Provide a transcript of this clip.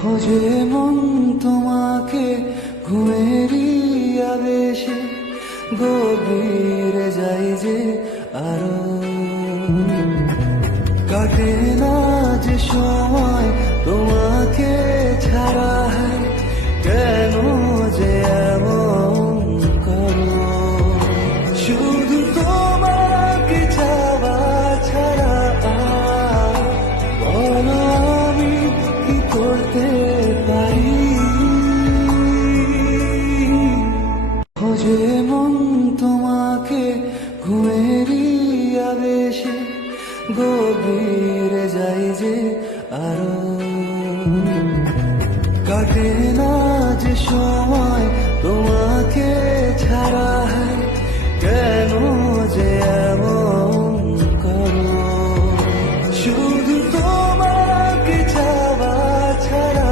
খোঁজে মন তোমাকে ঘুমেরই আবেশে, গভীরে যাই যে আরো কাটে না যে সময় তোমাকে ছাড়া হয়, কেন যে এমন করো? শুধু তোমাকে চাওয়া ছাড়া আর বলো আমি কি করতে পারি? খোঁজে মন তোমাকে ঘুমেরই আবেশে, গভীরে যাই যে আরো কাটে না যে সময়